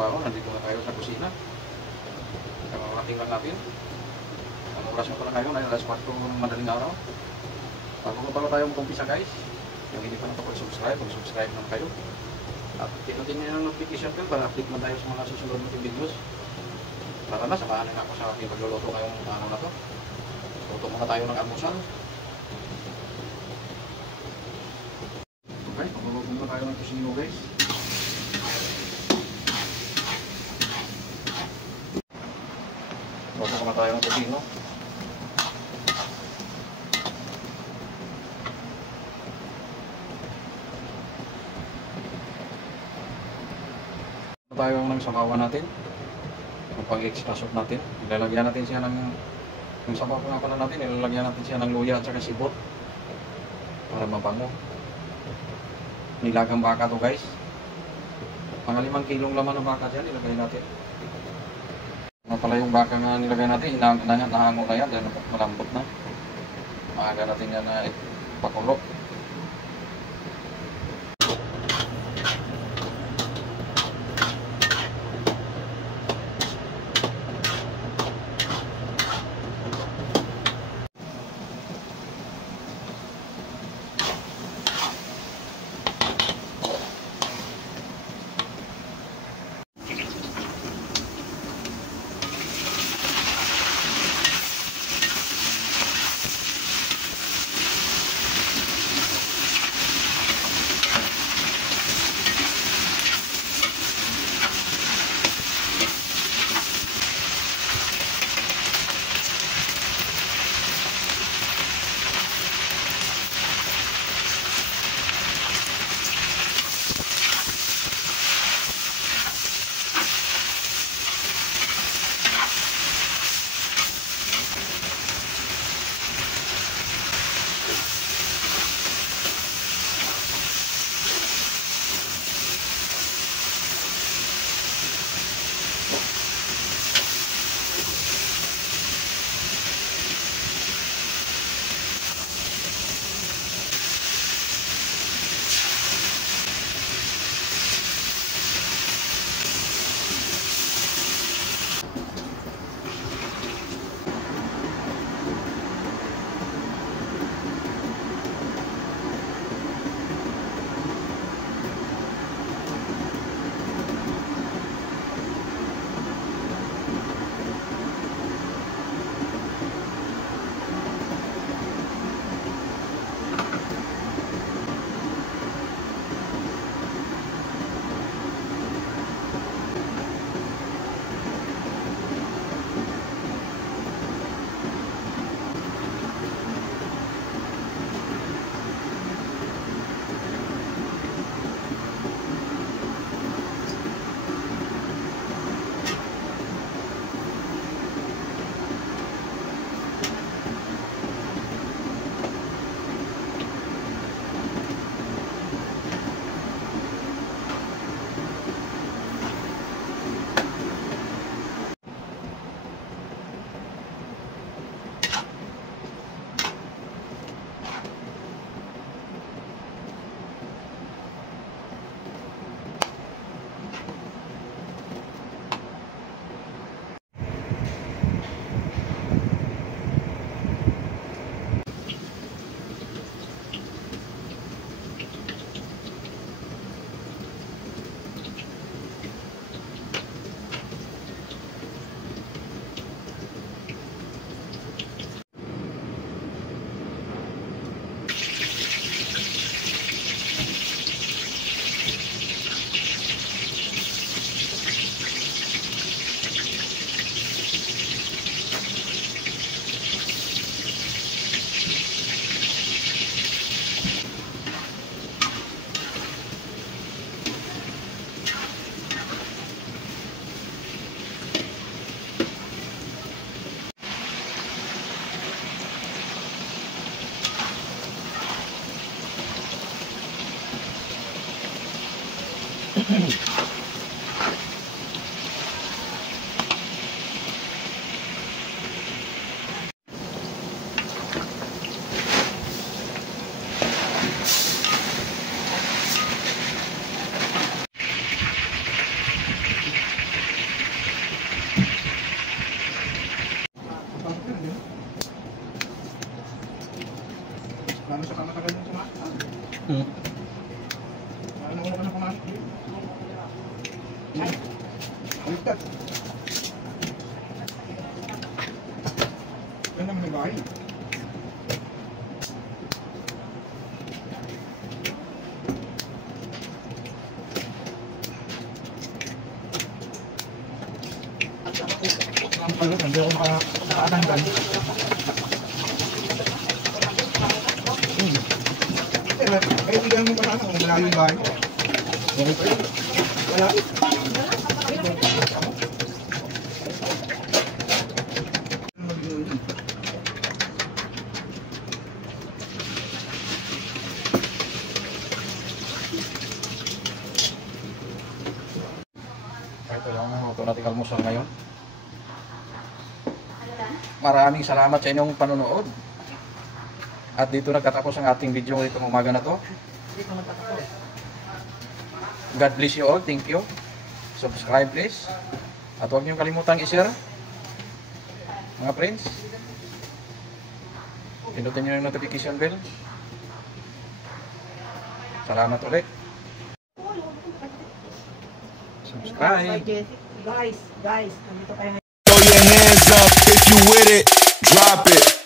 trabaho, nandito na tayo sa kusina. Kakarating lang natin. Ang oras mo pala ngayon ay alas 4 ng madaling araw. Bago pa pala tayo mag-umpisa guys, yung hindi pa nakapag-subscribe, mag-subscribe naman kayo. At pinutin nyo yung notification bell para update man tayo sa mga susunod natin videos. Tara na, samahan na ako sa aking pagluluto ngayong araw na to. Luto muna tayo ng almusal. Okay, pagluluto muna tayo ng kusino guys. Luto muna tayo ng kusino. Tayo ng sabawan natin. Yung pag-extra soup natin. Ilalagyan natin siya ng yung sabaw nga pala natin, ilalagyan natin siya ng luya at saka sibot para mabango. Nilagang baka to guys. Mga 5 kilong laman ng baka dyan, ilagay natin. Nga pala yung baka nga nilagay natin, nahango na yan, dahil malambot na. Maaga natin yan na ipakulo. Lalo sa kamatagal yung sumakit. Ano ka na pumasok dito? Ay, baliktad. Yan naman yung bahay. Ang hindi ako makakatanggal. Kaibigan mo pa sana kung malayo yung bahay. Okay pa yun. Wala. Ito yung luto nating almusal ngayon. Maraming salamat sa inyong panonood. At dito nagtatapos ang ating video ngayong umaga na to. God bless you all. Thank you. Subscribe please. At huwag niyong kalimutang i-share. Mga friends. Pinutin niyo yung notification bell. Salamat ulit. Subscribe. Guys, nandito kayo. Throw your hands up if you with it. Drop it.